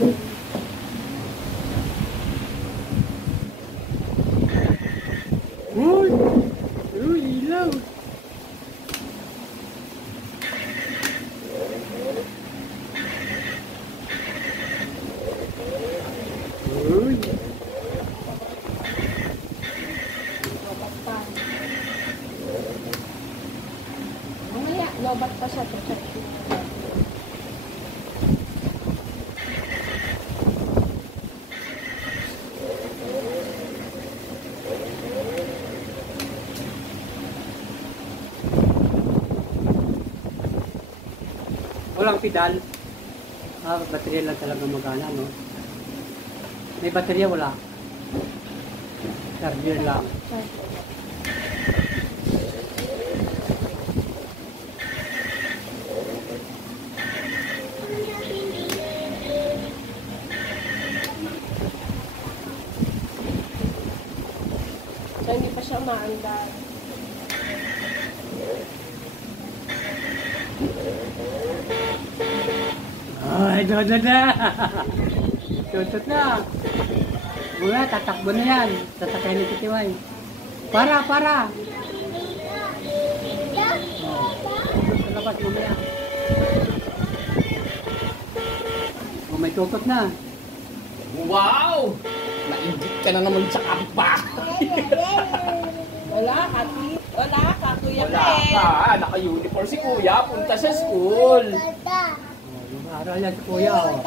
Uy! Uy, ilaw! Uy! Mamaya, lobat pa siya. Walang pedal. Baterya lang talaga magana, no? May baterya, wala. Charger lang. So, hindi pa siya maandar. Ay, dodot na! Dodot na! Mula, tatakbo na yan. Tatakay ni Titiway. Para! Sa labas, mamaya. May tutot na. Wow! Nainggit ka na naman sa kampa. Wala, Kuya Wala Ken. ka. Naka-uniform si kuya. Punta sa school. Mag-aaral yan si Kuya, oh.